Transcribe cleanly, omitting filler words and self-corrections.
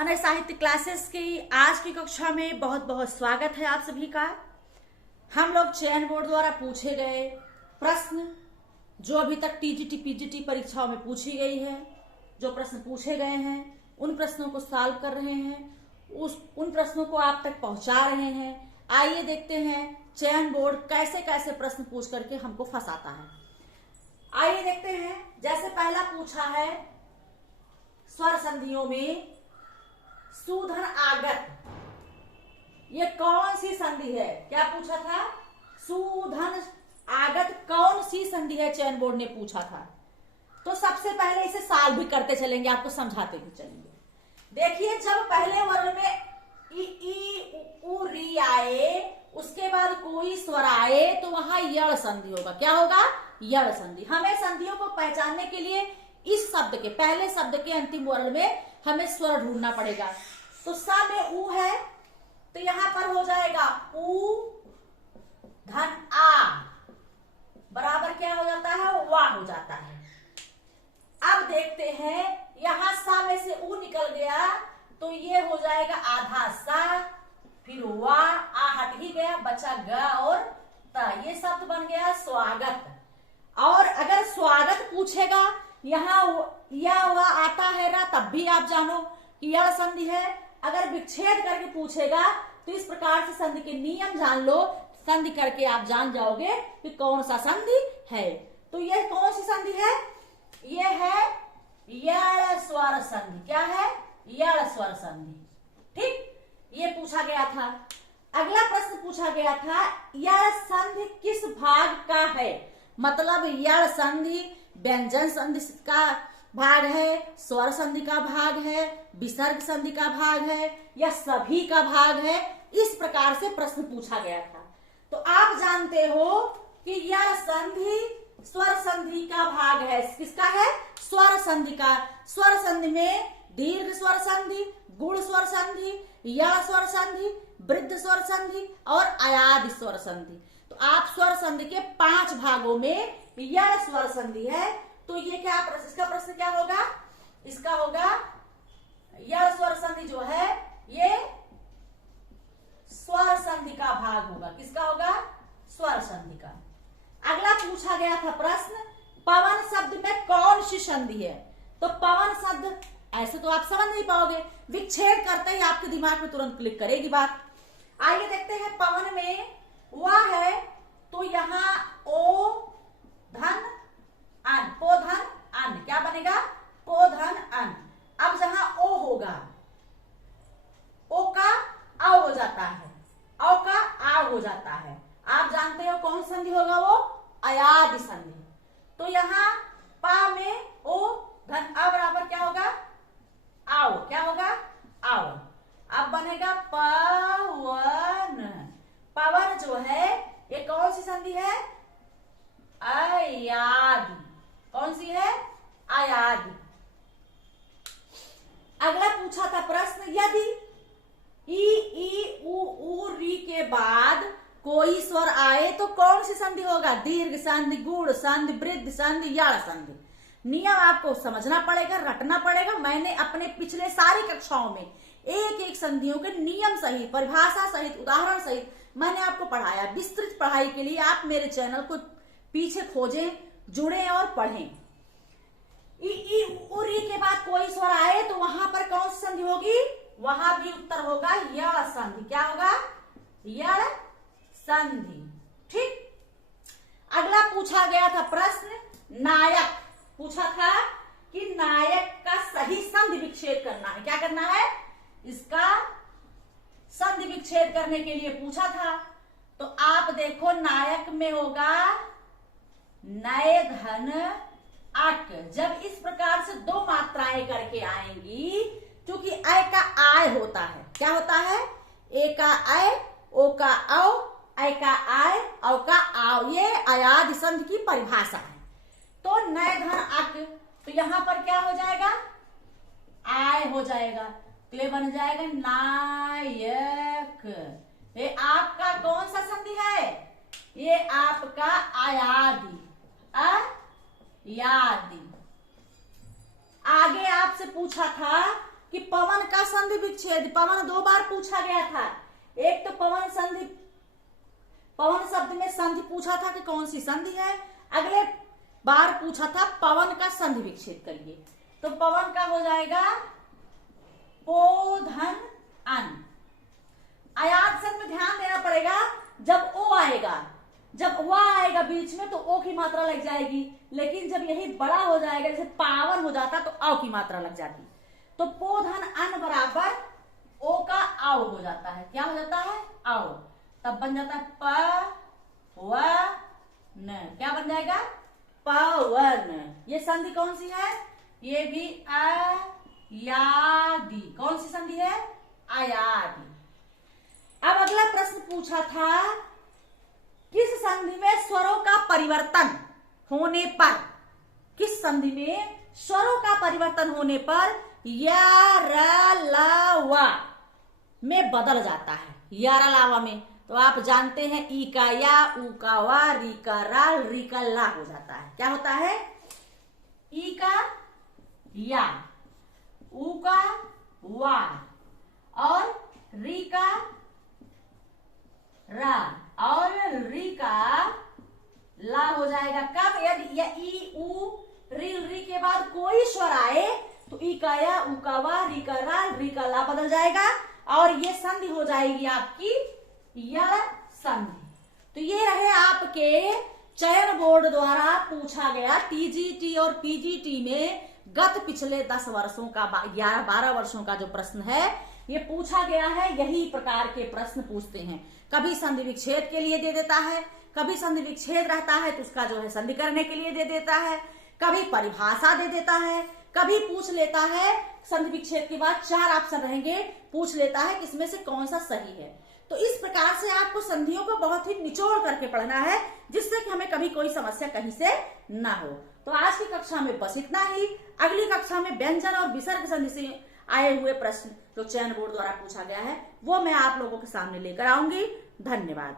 अनय साहित्य क्लासेस की आज की कक्षा में बहुत बहुत स्वागत है आप सभी का। हम लोग चयन बोर्ड द्वारा पूछे गए प्रश्न जो अभी तक टीजीटी पीजीटी परीक्षाओं में पूछी गई है, जो प्रश्न पूछे गए हैं उन प्रश्नों को सॉल्व कर रहे हैं, उन प्रश्नों को आप तक पहुंचा रहे हैं। आइए देखते हैं चयन बोर्ड कैसे कैसे प्रश्न पूछ करके हमको फंसाता है। आइए देखते हैं। जैसे पहला पूछा है स्वर संधियों में सूधन आगत, ये कौन सी संधि है? क्या पूछा था? सूधन आगत कौन सी संधि है? चयन बोर्ड ने पूछा था। तो सबसे पहले इसे सॉल्व भी करते चलेंगे, आपको समझाते भी चलेंगे। देखिए, जब पहले वर्ण में ई ई उ री आए, उसके बाद कोई स्वर आए तो वहां यड़ संधि होगा। क्या होगा? यड़ संधि। हमें संधियों को पहचानने के लिए इस शब्द के पहले शब्द के अंतिम वर्ण में हमें स्वर ढूंढना पड़ेगा। तो सा में ऊ है तो यहां पर हो जाएगा ऊ धन आ बराबर क्या हो जाता है? वा हो जाता है। अब देखते हैं, यहां सा में से ऊ निकल गया तो ये हो जाएगा आधा सा, फिर वा, आ हट ही गया, बचा ग और त। ये शब्द बन गया स्वागत। और अगर स्वागत पूछेगा, यहाँ या हुआ आता है ना, तब भी आप जानो कि यह संधि है। अगर विच्छेद करके पूछेगा तो इस प्रकार से संधि के नियम जान लो, संधि करके आप जान जाओगे कि कौन सा संधि है। तो यह कौन सी संधि है? यह है यड़ स्वर संधि। क्या है? यड़ स्वर संधि। ठीक, ये पूछा गया था। अगला प्रश्न पूछा गया था, यड़ संधि किस भाग का है? मतलब यड़ संधि व्यंजन संधि का भाग है, स्वर संधि का भाग है, विसर्ग संधि का भाग है, या सभी का भाग है? इस प्रकार से प्रश्न पूछा गया था। तो आप जानते हो कि यह संधि स्वर संधि का भाग है। किसका है? स्वर संधि का। स्वर संधि में दीर्घ स्वर संधि, गुण स्वर संधि, यड़ स्वर संधि, वृद्ध स्वर संधि और अयादि स्वर संधि। तो आप स्वर संधि के 5 भागों में यड़ स्वर संधि है। तो ये क्या इसका प्रश्न क्या होगा? इसका होगा यड़ स्वर संधि जो है ये स्वर संधि का भाग होगा। किसका होगा? स्वर संधि का। अगला पूछा गया था प्रश्न, पवन शब्द में कौन सी संधि है? तो पवन शब्द ऐसे तो आप समझ नहीं पाओगे, विच्छेद करते ही आपके दिमाग में तुरंत क्लिक करेगी बात। आइए देखते हैं, पवन में वह है तो यहां ओ धन अन, पो धन अन, क्या बनेगा? पो धन अन। अब जहां ओ होगा, ओ का आ हो जाता है, औ का आ हो जाता है। आप जानते हो कौन संधि होगा? वो अयादि संधि। तो यहां पा में ओ धन अ बराबर क्या होगा? आओ। क्या होगा? आओ। अब बनेगा पवन। पवन जो है ये कौन सी संधि है? अयादि। कौन सी है? अयादि। अगला पूछा था प्रश्न, यदि ई उ री के बाद कोई स्वर आए तो कौन सी संधि होगा? दीर्घ संधि, गुण संधि, वृद्ध संधि, यड़ संधि। नियम आपको समझना पड़ेगा, रटना पड़ेगा। मैंने अपने पिछले सारी कक्षाओं में एक एक संधियों के नियम सहित, परिभाषा सहित, उदाहरण सहित मैंने आपको पढ़ाया। विस्तृत पढ़ाई के लिए आप मेरे चैनल को पीछे खोजें, जुड़े और पढ़ें। ई उ री के बाद कोई स्वर आए तो वहां पर कौन सी संधि होगी? वहां भी उत्तर होगा यड़ संधि। क्या होगा? यड़ संधि। ठीक। अगला पूछा गया था प्रश्न, नायक। पूछा था कि नायक का सही संधि विच्छेद करना है। क्या करना है? इसका संधि विच्छेद करने के लिए पूछा था। तो आप देखो, नायक में होगा नए धन अक। जब इस प्रकार से 2 मात्राएं करके आएंगी, क्योंकि अय का आय होता है। क्या होता है? ए का अय, ओ का औ, अय का आय, औ का आओ। ये अयादि संधि की परिभाषा है। तो नए धन अक, तो यहां पर क्या हो जाएगा? आय हो जाएगा। तो ये बन जाएगा नायक। ये आपका कौन सा संधि है? ये आपका अयादि। अयादि। आगे आपसे पूछा था कि पवन का संधि विच्छेद, पवन 2 बार पूछा गया था। एक तो पवन शब्द में संधि पूछा था कि कौन सी संधि है, अगले बार पूछा था पवन का संधि विच्छेद करिए। तो पवन का हो जाएगा पो धन अन। आयात संधि में ध्यान देना पड़ेगा, जब ओ आएगा, जब वह आएगा बीच में तो ओ की मात्रा लग जाएगी, लेकिन जब यही बड़ा हो जाएगा जैसे पावन हो जाता तो औ की मात्रा लग जाती। तो पो धन अन बराबर ओ का आओ हो जाता है। क्या हो जाता है? आओ। तब बन जाता है प व न। क्या बन जाएगा? पवन। ये संधि कौन सी है? ये भी अयादि। कौन सी संधि है? अयादि। अब अगला प्रश्न पूछा था, किस संधि में स्वरों का परिवर्तन होने पर, किस संधि में स्वरों का परिवर्तन होने पर या र ला वा में बदल जाता है? या र ला वा में तो आप जानते हैं ई का या, ऊ का वा, री का रा, री का ला हो जाता है। क्या होता है? ई का या, ऊ का वा और री का रा और री का ला हो जाएगा। कब? यदि या ई ऊ री के बाद कोई स्वर आए तो ई का या, ऊ का वा, री का रा, री का ला बदल जाएगा और ये संधि हो जाएगी आपकी या संधि। तो ये रहे आपके चयन बोर्ड द्वारा पूछा गया टीजीटी और पीजीटी में गत पिछले 10 वर्षों का 11-12 वर्षों का जो प्रश्न है ये पूछा गया है। यही प्रकार के प्रश्न पूछते हैं। कभी संधि विच्छेद के लिए दे देता है, कभी संधि विच्छेद रहता है तो उसका जो है संधि करने के लिए दे देता है, कभी परिभाषा दे देता है, कभी पूछ लेता है संधि विच्छेद के बाद 4 ऑप्शन रहेंगे, पूछ लेता है किसमें से कौन सा सही है। तो इस प्रकार से आपको संधियों को बहुत ही निचोड़ करके पढ़ना है, जिससे कि हमें कभी कोई समस्या कहीं से ना हो। तो आज की कक्षा में बस इतना ही। अगली कक्षा में व्यंजन और विसर्ग संधि से आए हुए प्रश्न जो चयन बोर्ड द्वारा पूछा गया है वो मैं आप लोगों के सामने लेकर आऊंगी। धन्यवाद।